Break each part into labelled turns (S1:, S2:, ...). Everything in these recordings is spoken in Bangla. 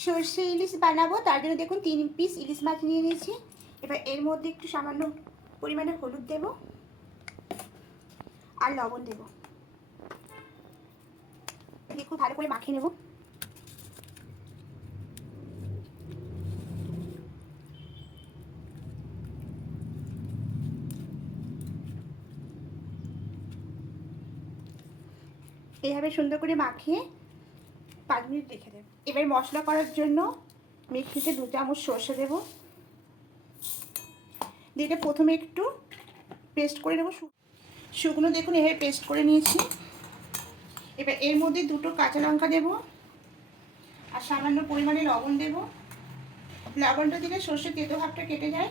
S1: সর্ষে ইলিশ বানাবো, তার জন্য দেখুন তিন পিস ইলিশ মাছ নিয়ে নিয়েছি। এবার এর মধ্যে একটু সামান্য পরিমাণে হলুদ দেব আর লবণ দেব। দিয়ে খুব ভালো করে মাখিয়ে নেব। এইভাবে সুন্দর করে মাখিয়ে পাঁচ মিনিট রেখে দেবো। এবার মশলা করার জন্য মিক্সিতে দু চামচ সর্ষে দেবো। দিয়ে প্রথমে একটু পেস্ট করে নেব। শুকনো দেখুন, এভাবে পেস্ট করে নিয়েছি। এবার এর মধ্যে দুটো কাঁচা লঙ্কা দেবো আর সামান্য পরিমাণে লবণ দেবো। লবণটা দিলে সর্ষের তেতো ভাবটা কেটে যায়।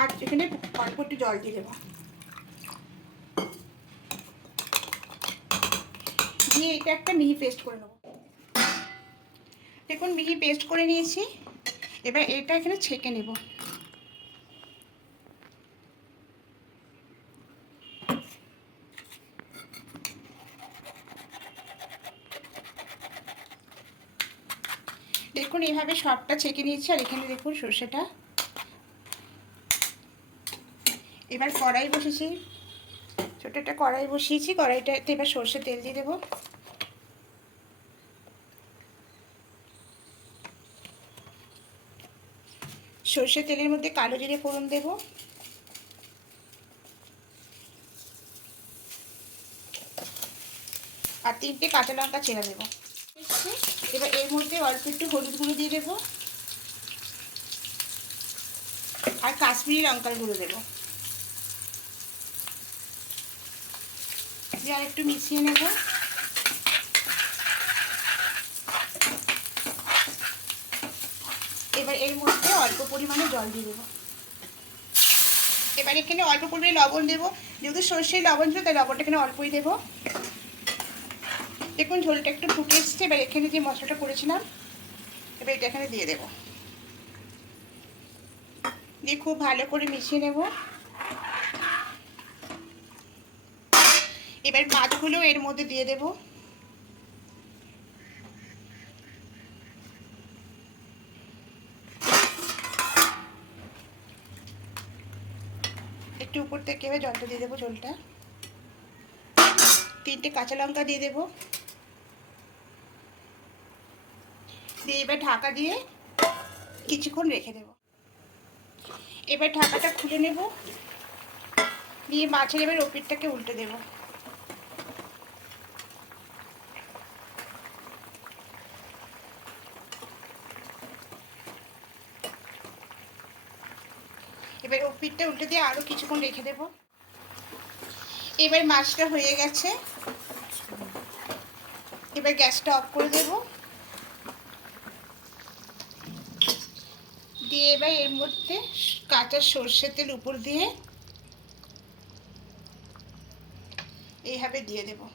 S1: আর এখানে অল্প একটু জল দিয়ে দেবো। দিয়ে এটা একটা মিহি পেস্ট করে নেব। দেখুন, মিহি পেস্ট করে নিয়েছি। এবার এটা এখানে ছেঁকে নেব। দেখুন, এইভাবে সবটা ছেঁকে নিয়েছি, আর এখানে দেখুন সর্ষেটা। এবার কড়াই বসেছি। ছোটো একটা কড়াই বসিয়েছি, কড়াইটাতে এবার সর্ষে তেল দিয়ে দেবো। সর্ষে তেলের মধ্যে কালো জিরে ফোড়ন দেব। আর তিনটে কাঁচা লঙ্কা ছেড়ে দেবো। এবার এর মধ্যে অল্প একটু হলুদ গুঁড়ো দিয়ে দেবো। আর কাশ্মীরি লঙ্কার গুঁড়ো দেবো। দিয়ে আর একটু মিশিয়ে নেব। এবার এর মধ্যে অল্প পরিমাণে জল দিয়ে দেবো। এবার এখানে অল্প পরিমাণে লবণ দেবো। যেহেতু সর্ষের লবণ ছিল, তাই লবণটা এখানে অল্পই দেবো। দেখুন, ঝোলটা একটু ফুটে এসছে। এবার এখানে যে মশলাটা করেছিলাম, এবার এটা এখানে দিয়ে দেবো। দিয়ে খুব ভালো করে মিশিয়ে নেব। এবার মাছগুলো এর মধ্যে দিয়ে দেব। একটু উপর থেকে এবার জলটা দিয়ে দেবো ঝোলটা। তিনটে কাঁচা লঙ্কা দিয়ে দেবো। দিয়ে এবার ঢাকা দিয়ে কিছুক্ষণ রেখে দেব। এবার ঢাকাটা খুলে নেব। দিয়ে মাছের এবার ওপিরটাকে উল্টে দেব। এবার ওপিরটা উল্টে দিয়ে আরও কিছুক্ষণ রেখে দেব। এবার মাছটা হয়ে গেছে। এবার গ্যাসটা অফ করে দেব। দিয়ে এবার এর মধ্যে কাঁচা সর্ষের তেল উপর দিয়ে এইভাবে দিয়ে দেবো।